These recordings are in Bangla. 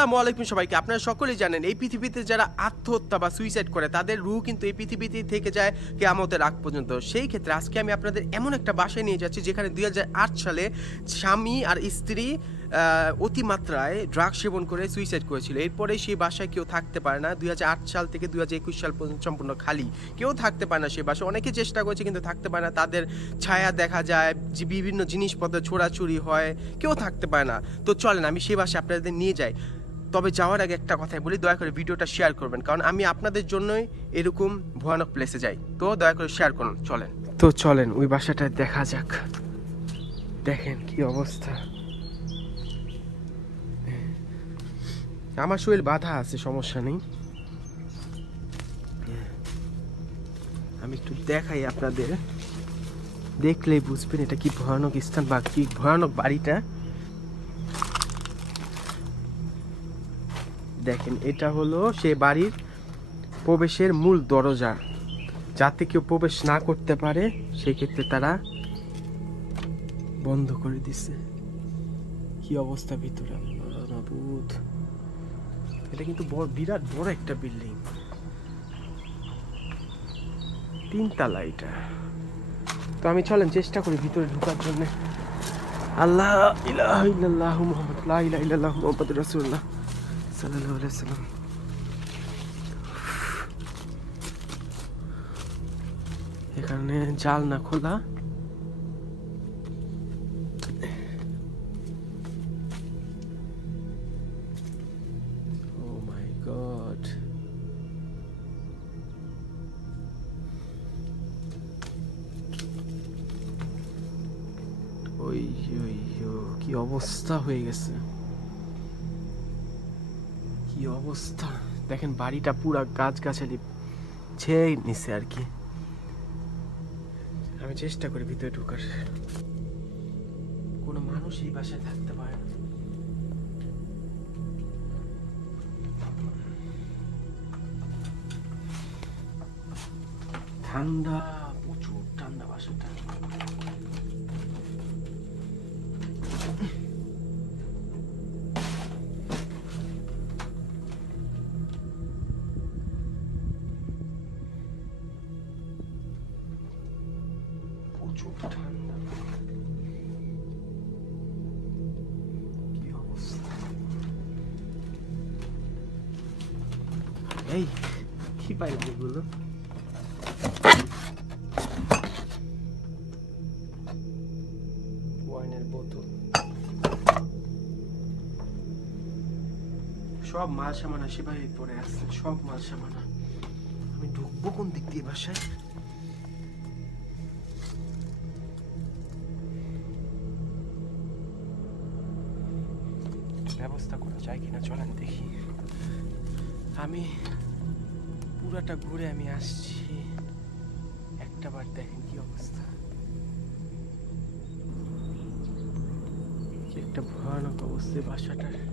আসসালামু আলাইকুম সবাইকে। আপনারা সকলেই জানেন, এই পৃথিবীতে যারা আত্মহত্যা বা সুইসাইড করে, তাদের রু কিন্তু এই পৃথিবীতে থেকে যায় কেয়ামতের আগ পর্যন্ত। সেই ক্ষেত্রে আজকে আমি আপনাদের এমন একটা বাসায় নিয়ে যাচ্ছি, যেখানে দু হাজার আট সালে স্বামী আর স্ত্রী অতিমাত্রায় ড্রাগ সেবন করে সুইসাইড করেছিল। এরপরে সেই বাসায় কেউ থাকতে পারে না। দু হাজার আট সাল থেকে দুই হাজার একুশ সাল পর্যন্ত সম্পূর্ণ খালি। কেউ থাকতে পারে না সেই বাসায়। অনেকে চেষ্টা করেছে, কিন্তু থাকতে পারে না। তাদের ছায়া দেখা যায়, যে বিভিন্ন জিনিসপত্র ছোড়াছুড়ি হয়, কেউ থাকতে পারে না। তো চলেন, আমি সেই বাসায় আপনাদের নিয়ে যাই। তবে যাওয়ার আগে একটা কথাই বলি, দয়া করে ভিডিওটা শেয়ার করবেন। কারণ আমি আপনাদের জন্যই এরকম ভয়ানক প্লেসে যাই। তো দয়া করে শেয়ার করুন, চলেন। তো চলেন, ওই বাসাটা দেখা যাক। দেখেন কি অবস্থা। আমার শরীর বাধা আছে, সমস্যা নেই। আমি একটু দেখাই আপনাদের। দেখলেই বুঝবেন এটা কি ভয়ানক স্থান বা কি ভয়ানক বাড়িটা। দেখেন, এটা হলো সে বাড়ির প্রবেশের মূল দরজা। যাতে কেউ প্রবেশ না করতে পারে, সেক্ষেত্রে তারা বন্ধ করে দিছে। কি অবস্থা ভিতরে? এটা কিন্তু বিরাট বড় একটা বিল্ডিং। তিনতলা এটা। তো আমি চলেন, চেষ্টা করি ভিতরে ঢোকার জন্য। আল্লাহ, ইলাহা ইল্লাল্লাহ মুহাম্মদ, লা ইলাহা ইল্লাল্লাহ মুহাম্মাদুর রাসূলুল্লাহ। সাল্লাল্লাহু আলাইহি সাল্লাম এখানে জাল না খোলা কি অবস্থা হয়ে গেছে অবস্থা। দেখেন বাড়িটা পুরা গাছ গাছালি ছেয়ে নিছে আর কি। আমি চেষ্টা করি ভিতরে ঢুকার। কোনো মানুষ এই বাসায় থাকতে পারে না। ঠান্ডা। সব মাল সামানা সেভাবে পড়ে আসছে, সব মাল সামানা আমি ঢুকবো কোন দিক দিয়ে বাসায়? ব্যবস্থা করা যায় কিনা চলেন দেখি। আমি পুরাটা ঘুরে আমি আসছি। একটা বার দেখেন কি অবস্থা। একটা ভয়ানক অবস্থা এই বাসাটার।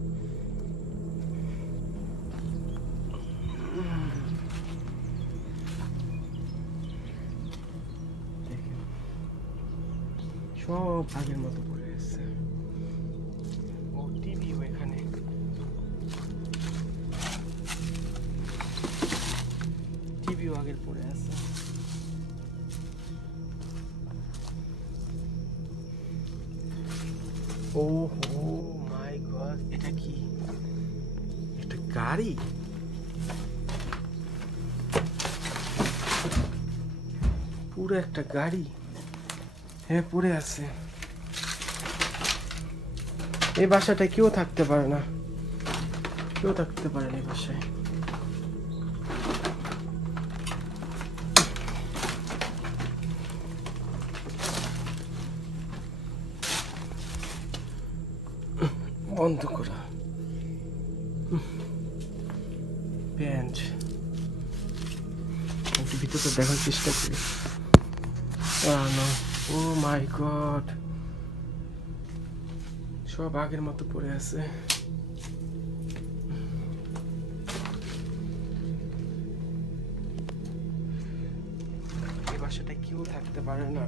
সব আগের মতো পড়ে আছে ও টিভিও এখানে। আগের পড়ে আছে। ও হো মাই গড এটা কি? একটা গাড়ি? পুরো একটা গাড়ি। হ্যাঁ পড়ে আছে। এই বাসাটায় কেউ থাকতে পারে না। কেউ থাকতে পারে না এই বাসায়। বন্ধ করা। প্যান্ট। ভিতরটা দেখার চেষ্টা করি। ও মাই গড সব আগের মতো পড়ে আছে। এই বাসাটায় কেউ থাকতে পারে না।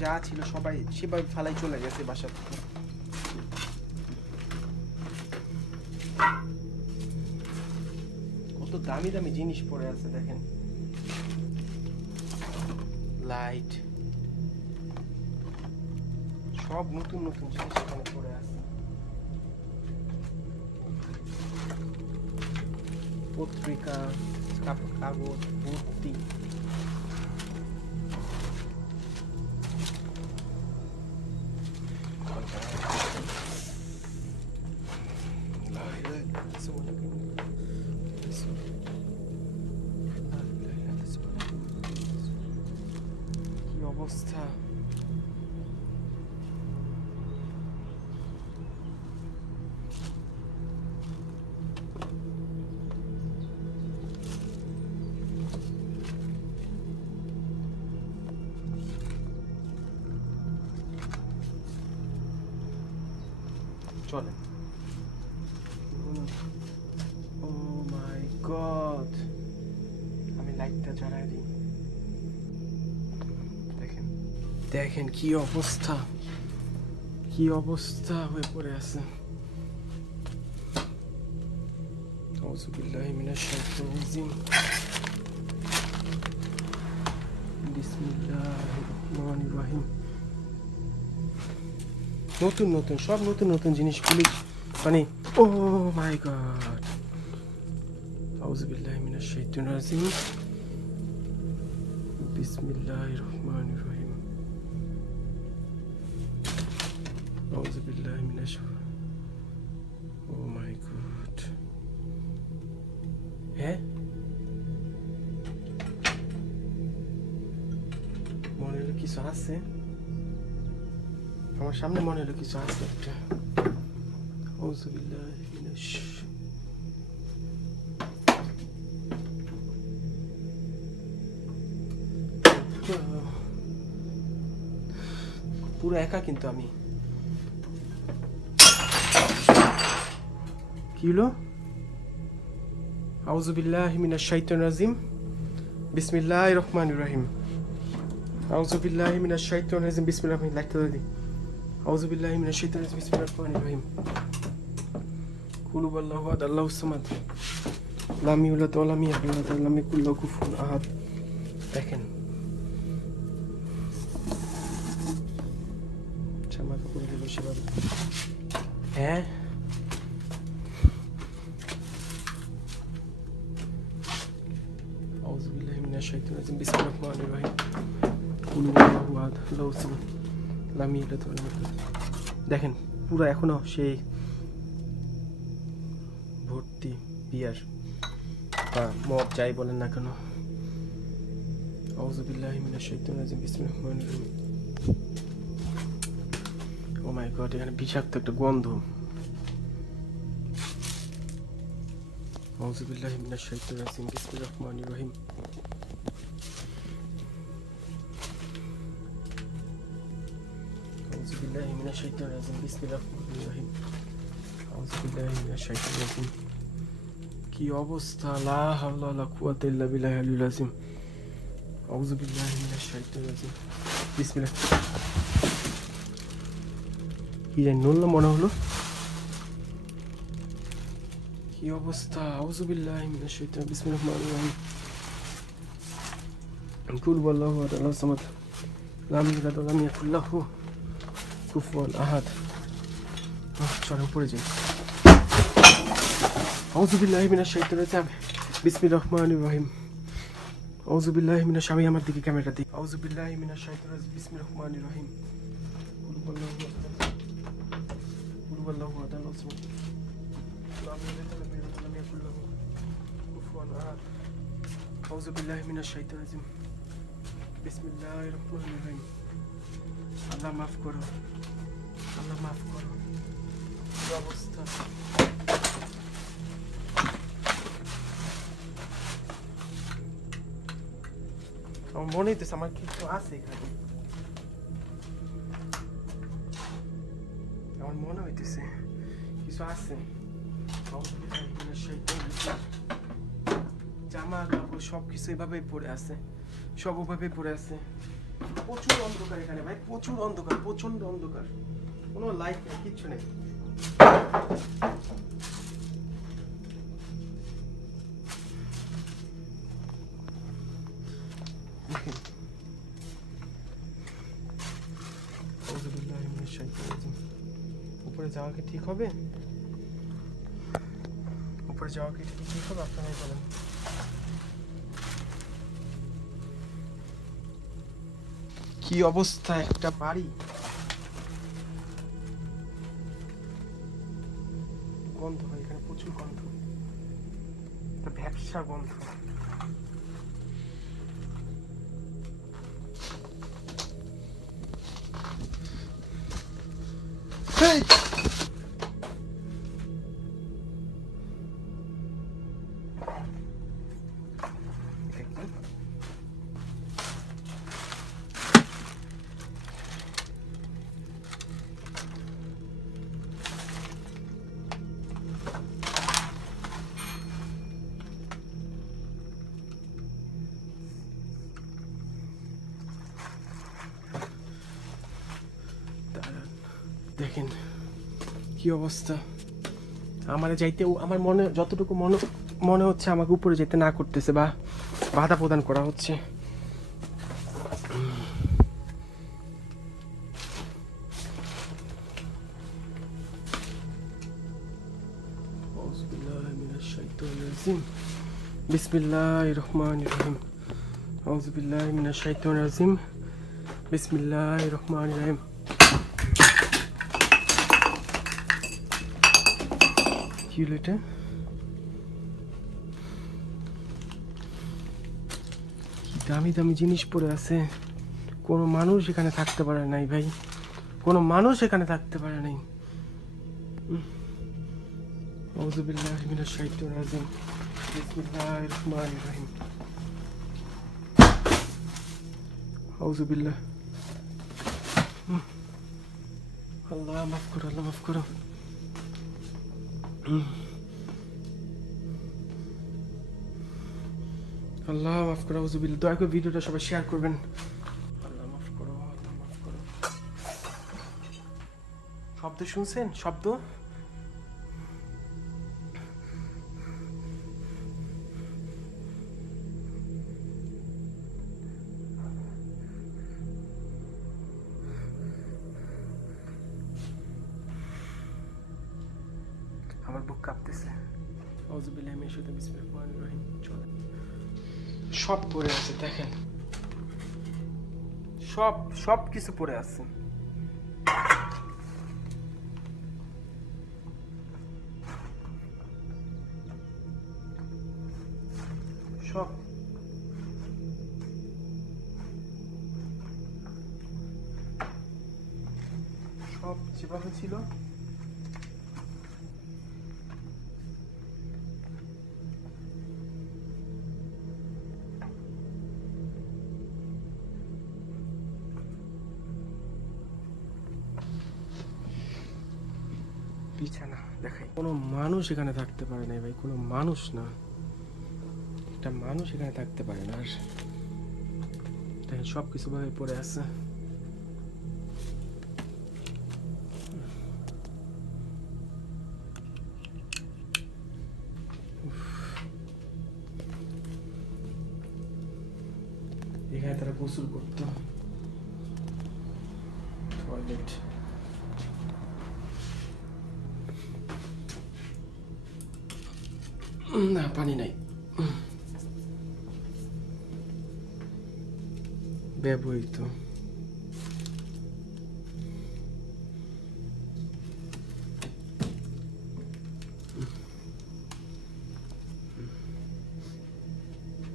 যা ছিল সবাই সেভাবে ফালাই চলে গেছে বাসা। থেকে কত দামি দামি জিনিস পড়ে আছে দেখেন। লাইট সব নতুন নতুন জিনিস এখানে পড়ে আছে পত্রিকা কাপ- কাগজ মূর্তি চলে ও মাই গড আমি লাইটটা জ্বালাই দিই দেখেন দেখেন কি অবস্থা কি অবস্থা হয়ে পড়ে আছে أعوذ بالله من الشيطان الرجيم بسم الله الرحمن الرحيم নতুন নতুন, সব নতুন নতুন জিনিসগুলি মানে ও মাই গড আউযু বিল্লাহি মিনাশ শাইতানির রাজিম। বিসমিল্লাহির রহমানির রহিম। আউযু বিল্লাহি মিনাশ ও মাই গড সামনে মনে হলো কিছু আছে একটা। পুরো একা কিন্তু আমি। কি হলো? আউযু বিল্লাহি মিনাশ শাইতানির রাজিম। বিসমিল্লাহির রহমানির রহিম। আউযু বিল্লাহি মিনাশ শাইতানির রাজিম। বিসমিল্লাহির রহমানির লাইটটা দাও দি আউযু বিল্লাহি মিনাশ শাইতানির রাজিম, বিসমিল্লাহির রহমানির রহিম। কুলু আল্লাহু আহাদ আল্লাহুস সামাদ। লাম ইউলাদ ওয়া লাম ইয়াকুল লাম ইয়াকুল লাহু কুফুয়ান আহাদ। দেখেন। জামা কাপড় দিল সেভাবে হ্যাঁ? দেখেন, পুরো এখনও সেই ভর্তি বিয়ার বা মদ যাই বলেন না কেন। ও মাই গড এখানে বিষাক্ত একটা গন্ধ। আউজুবিল্লাহ মিনা শৈতান রাজিম বিসমিল্লাহ রহমান রহিম। Euzubillahimineşşeytanirracim. Bismillahirrahmanirrahim. Euzubillahimineşşeytanirracim. কি অবস্থা লা হাওলা লা কুওয়াতা ইল্লা বিল্লাহ আলিউল আযীম আউযু বিল্লাহি মিনাশ শাইতানির রাজিম বিসমিল্লাহ কি জানি নড়লো মনে হলো কি অবস্থা আউযু বিল্লাহি মিনাশ শাইতানির বিসমিল্লাহ রহমানির রহিম কুল ওয়াল্লাহু আদাল্লাহু সামাদ লাম ইয়ালাদ ওয়া লাম ইয়াকুল লাহু কুফুয়ান আহাদ আহ, চলো পড়ে যাই। আউযু বিল্লাহি মিনাশ শাইতানির রাজিম। বিসমিল্লাহির রহমানির রহিম। আউযু বিল্লাহি মিনাশ আমি আমার দিকে ক্যামেরা দিই আউযু বিল্লাহি মিনাশ শাইতানির রাজিম বিসমিল্লাহির রহমানির রহিম। কুল ওয়াল্লাহু আহাদ কুল ওয়াল্লাহু আহাদ আল্লাহুস সামাদ লাম ইয়ালিদ ওয়া লাম ইউলাদ ওয়া লাম ইয়াকুল লাহু কুফুয়ান আল্লাহ মাফ করো। আল্লাহ মাফ করো। অবস্থা। আমার মনে হইতেছে আমার কিছু আছে এখানে। আমার মনে হইতেছে কিছু আছে। জামা কাপড় সব কিছু এভাবে পড়ে আছে। সব ওভাবে পড়ে আছে। প্রচুর অন্ধকার এখানে ভাই, প্রচুর অন্ধকার প্রচণ্ড অন্ধকার। কোনো লাইট নেই, কিচ্ছু নেই। উপরে যাওয়া কি ঠিক হবে? উপরে যাওয়া কি ঠিক হবে? আপনারাই বলেন। কি অবস্থা একটা বাড়ি? গন্ধ হয় এখানে প্রচুর গন্ধ। একটা ভ্যাবসা গন্ধ। Hey! কি অবস্থা? আমার যাইতে আমার মনে যতটুকু মনে মনে হচ্ছে আমাকে উপরে যেতে না করতেছে বা বাধা প্রদান করা হচ্ছে। বিসমিল্লাহ রহমান রহিম আউজুবিল্লাহ মিনাশ শাইতানির রাজিম বিসমিল্লাহ রহমান রহিম কি হলো এটা দামি দামি জিনিস পড়ে আছে। কোনো মানুষ এখানে থাকতে পারে নাই ভাই। কোনো মানুষ এখানে থাকতে পারে নাই। আল্লাহ, মাফ করো, আল্লাহ, মাফ করো। আল্লাহ মাফ করো আউযুবিল্লাহ। দয়া করে ভিডিওটা সবাই শেয়ার করবেন। আল্লাহ মাফ করো আল্লাহ মাফ করো। শব্দ শুনছেন? শব্দ? সব সব কিছু পড়ে আছে মানুষ এখানে থাকতে পারে না ভাই, কোনো মানুষ না। একটা মানুষ এখানে থাকতে পারে না আর। দেখেন সব কিছু ভাবে পড়ে আছে। এখানে তারা গোসল করতো। পানি নাই। ব্যবহৃত।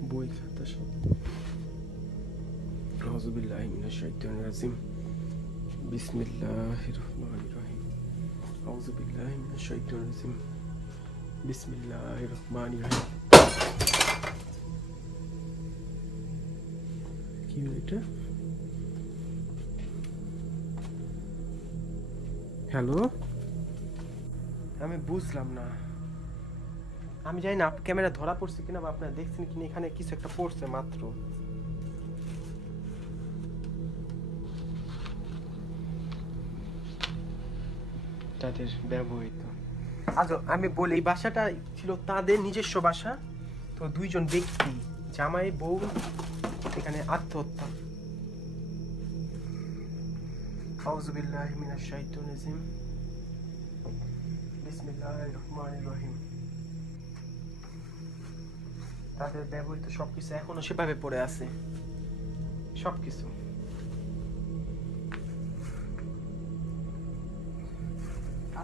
বই খাতা সব। আউযুবিল্লাহি মিনাশ শাইতানির রাজিম। বিসমিল্লাহির রহমানির রহিম। আউযুবিল্লাহি মিনাশ শাইতানির রাজিম। বিসমিল্লাহির রহমানির রহিম কি এটা? হ্যালো? আমি বুঝলাম না। আমি জানি না ক্যামেরা ধরা পড়ছে কিনা বা আপনারা দেখছেন কিনা, এখানে কিছু একটা পড়ছে মাত্র। তাদের ব্যবহৃত। আচ্ছা আমি বলি, এই বাসাটা ছিল তাদের নিজস্ব বাসা। তো দুইজন ব্যক্তি, জামাই, বউ, এখানে আত্মহত্যা। রহিম। তাদের ব্যবহৃত সবকিছু এখনও সেভাবে পড়ে আছে। সবকিছু।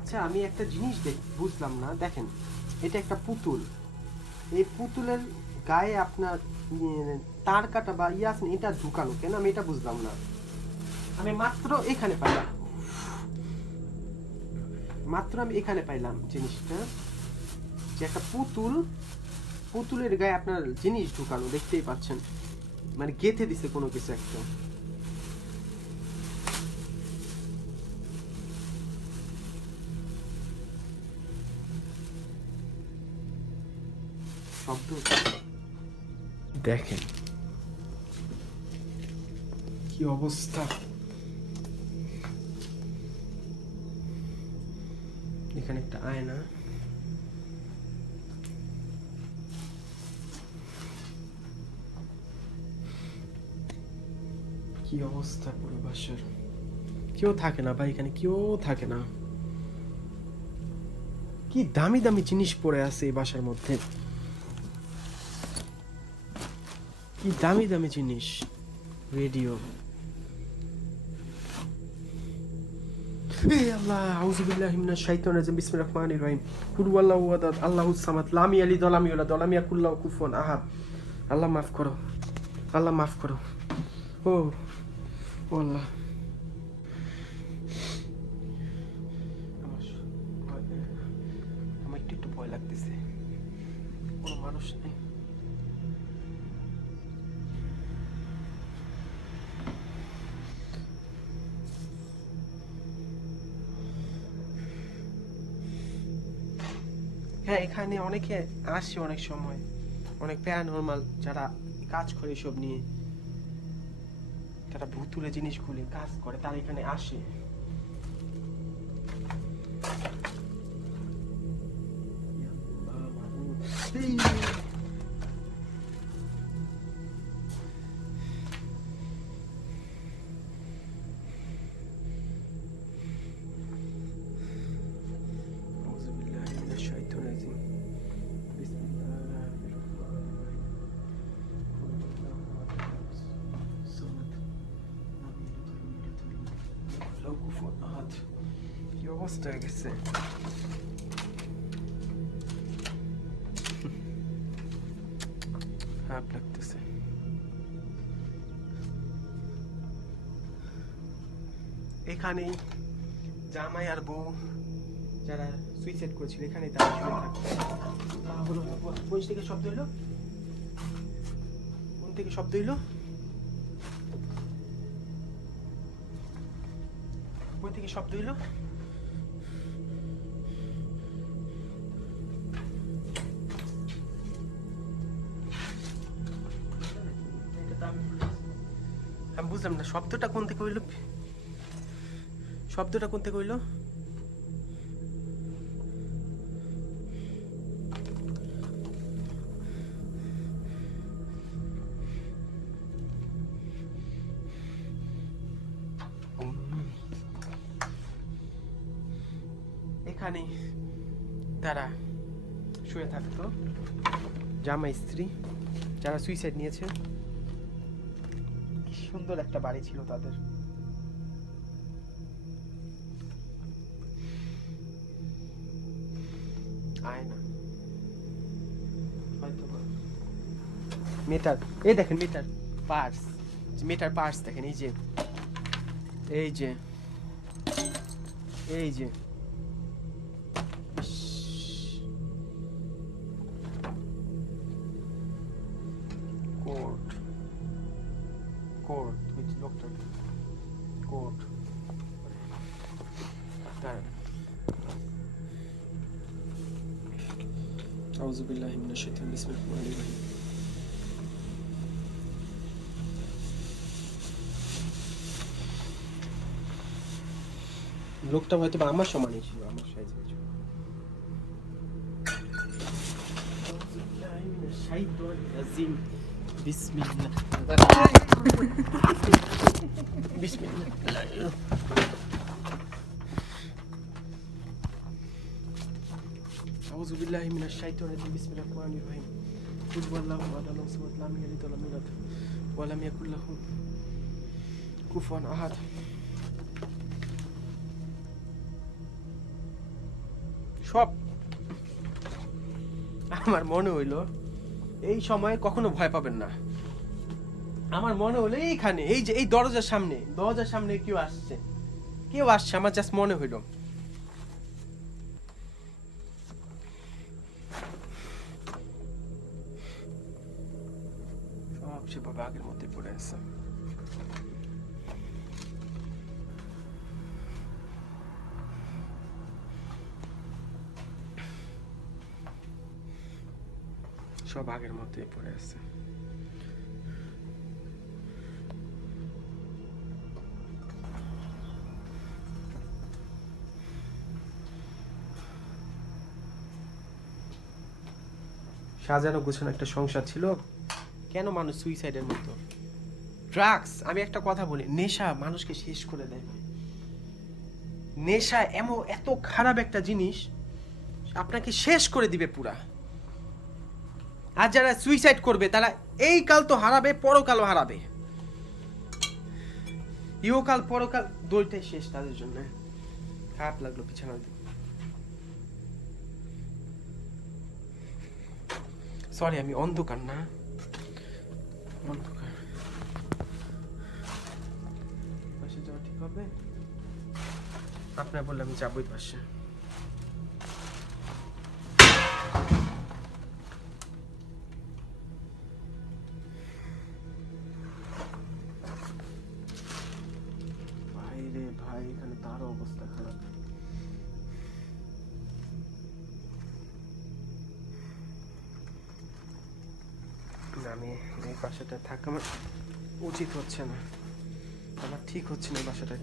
আচ্ছা আমি একটা জিনিস দেখ, বুঝলাম না। দেখেন, এটা একটা পুতুল। এই পুতুলের গায়ে আপনার তার কাটা বা ইয়ে আছে এটা ঢুকানো কেন? আমি এটা বুঝলাম না। আমি মাত্র এখানে পাইলাম। মাত্র আমি এখানে পাইলাম জিনিসটা যে একটা পুতুল, পুতুলের গায়ে আপনার জিনিস ঢুকানো, দেখতেই পাচ্ছেন। মানে গেথে দিছে কোনো কিছু একটা। শব্দ? দেখেন। কি অবস্থা? এখানে একটা আয়না। কি অবস্থা পুরো বাসার কেউ থাকে না ভাই এখানে কেউ থাকে না। কি দামি দামি জিনিস পড়ে আছে এই বাসার মধ্যে। কি দামি দামি জিনিস? রেডিও। আল্লাহ সামাদ। লাম আহাদ। আল্লাহ মাফ করো। আল্লাহ মাফ করো। ও আল্লাহ। আমার একটু একটু ভয় লাগতেছে। কোনো মানুষ নেই। হ্যাঁ এখানে অনেকে আসে অনেক সময়। অনেক প্যারানর্মাল যারা কাজ করে এসব নিয়ে তারা ভুতুরে জিনিসগুলি কাজ করে, তারা এখানে আসে। হাত কি অবস্থা হয়ে গেছে হাফ লাগতেছে এখানেই জামাই আর বউ যারা সুইসাইড করেছিল এখানে তারা শুয়ে থাকতো কোন থেকে শব্দ হইল কোন থেকে শব্দ হইল শব্দ হইল আমি বুঝলাম না শব্দটা কোন থেকে হইল? শব্দটা কোন থেকে হইল? জামা স্ত্রী যারা সুইসাইড নিয়েছে। সুন্দর একটা বাড়ি ছিল তাদের। আয়না। হয়তো মেটার এই দেখেন মেটার পার্স মেটার পার্স দেখেন, এই যে। এই যে। এই যে। আউযু বিল্লাহি মিনাশ শাইতানির বিসমিল্লাহির রহিম। লোকটা হয়তো বা আমার সমানই ছিল আমার সাইজের ছিল। আউযু মিনাশ শাইতানির রাজিম বিসমিল্লাহির কুল ওয়াল্লাহু আহাদ আল্লাহু সামাদ লাম ইয়ালিদ ওয়ালাম ইউলাদ ওয়া লাম ইয়াকুল লাহু কুফুয়ান আহাদ সব। আমার মনে হইল, এই সময় কখনো ভয় পাবেন না। আমার মনে হলো এইখানে, এই যে এই দরজার সামনে দরজার সামনে কেউ আসছে। কেউ আসছে, আমার জাস্ট মনে হইল। আছে সব আগের মধ্যেই পড়ে আছে। সাজানো গোছানো একটা সংসার ছিল। কেন মানুষ সুইসাইডের মতো? ড্রাগস আমি একটা কথা বলি, নেশা মানুষকে শেষ করে দেয় নেশা এমন, এত খারাপ একটা জিনিস, আপনাকে শেষ করে দিবে পুরা। আর যারা সুইসাইড করবে, তারা এই কাল তো হারাবে পরকালও হারাবে। ইহকাল পরকাল দুইটাই শেষ তাদের জন্য। খারাপ লাগল বিছানা সরি আমি অন্ধকার না। অন্ধকার। হবে? আপনার বললে আমি যাবোই পাশে ভাই ভাই এখানে তারও অবস্থা খারাপ। না, আমি এই বাসাটায় থাকা আমার উচিত হচ্ছে না। ঠিক হচ্ছে না বাসাটায়।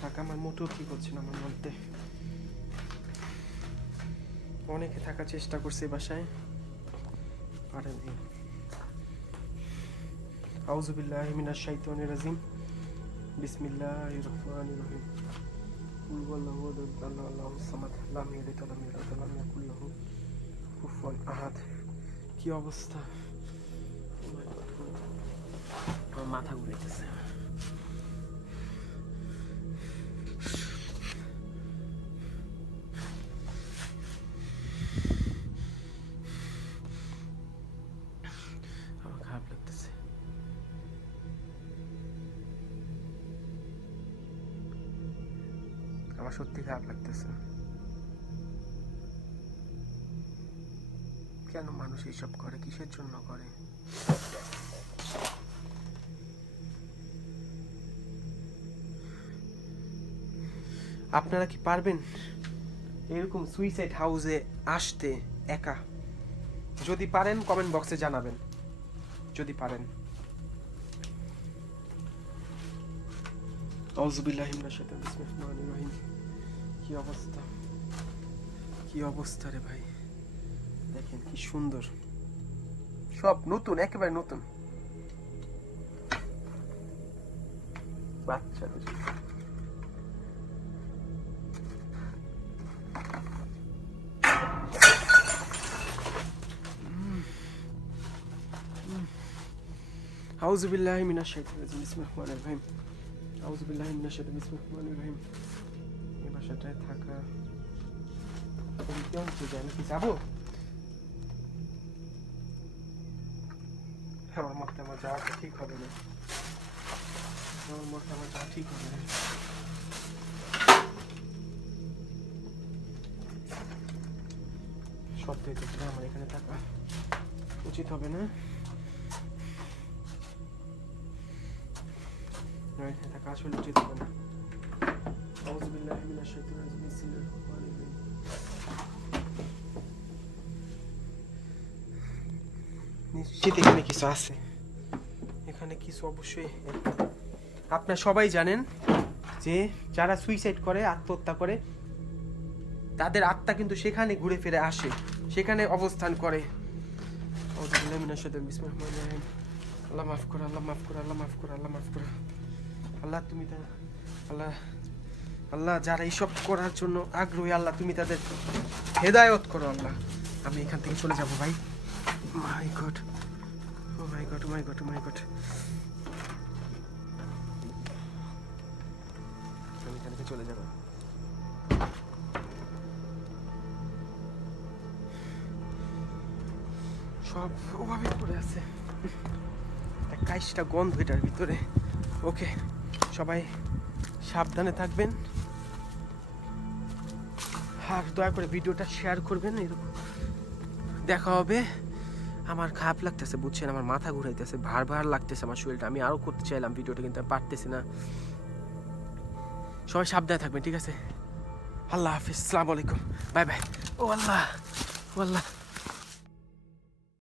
থাকা, আমার মোটেও ঠিক হচ্ছে না আমার মধ্যে। অনেকে থাকার চেষ্টা করছে বাসায়। পারেনি আউজুবিল্লাহ মিনাশ শাইতানির রাজিম। বিসমিল্লাহির রহমানির রহিম। আল্লাহু আহাদ কি অবস্থা? মাথা ঘুরেছে কিসের জন্য করে। আপনারা কি পারবেন এরকম সুইসাইড হাউসে আসতে একা? যদি পারেন কমেন্ট বক্সে জানাবেন। যদি পারেন। কি অবস্থা? কি অবস্থা রে ভাই? দেখেন কি সুন্দর। সব নতুন, একেবারে নতুন। বাচ্চাদের আউযু বিল্লাহি মিনাশ শাইতানির রাজিম, বিসমিল্লাহির রহমানির রহিম। আউযু বিল্লাহি মিনাশ শাইতানির বিসমিল্লাহির রহমানির রহিম। এই বাসাটায় থাকা। কেমন হচ্ছে আমি কি যাব? আমার মতে আমার যা ঠিক হবে না। আমার মতে আমার যা ঠিক হবে না। সত্যি ক্ষেত্রে আমার এখানে থাকা উচিত হবে না। এখানে থাকা আসলে উচিত হবে না। আউযু নিশ্চিত এখানে কিছু আছে। এখানে কিছু অবশ্যই আপনারা সবাই জানেন যে যারা সুইসাইড করে, আত্মহত্যা করে, তাদের আত্মা কিন্তু সেখানে ঘুরে ফিরে আসে, সেখানে অবস্থান করে। আল্লাহ মাফ করো, আল্লাহ মাফ করো, আল্লাহ মাফ করো, আল্লাহ মাফ করো। আল্লাহ তুমি তা আল্লাহ আল্লাহ যারা এইসব করার জন্য আগ্রহী, আল্লাহ তুমি তাদের হেদায়ত করো, আল্লাহ। আমি এখান থেকে চলে যাব ভাই। My god oh my god my god my god আমি এখান থেকে চলে যাব। সব ওভাবে পড়ে আছে। কাইশটা গন্ধ এটার ভিতরে। ওকে সবাই সাবধানে থাকবেন। আর দয়া করে ভিডিওটা শেয়ার করবেন এরকম। দেখা হবে। আমার খারাপ লাগতেছে, বুঝছেন? আমার মাথা ঘুরাইতেছে, ভার ভার লাগতেছে আমার শরীরটা। আমি আরও করতে চাইলাম ভিডিওটা, কিন্তু আমি পারতেছি না। সবাই সাবধানে থাকবেন, ঠিক আছে? আল্লাহ হাফিজ সালামালাইকুম আলাইকুম। Bye bye. ও আল্লাহ ও আল্লাহ।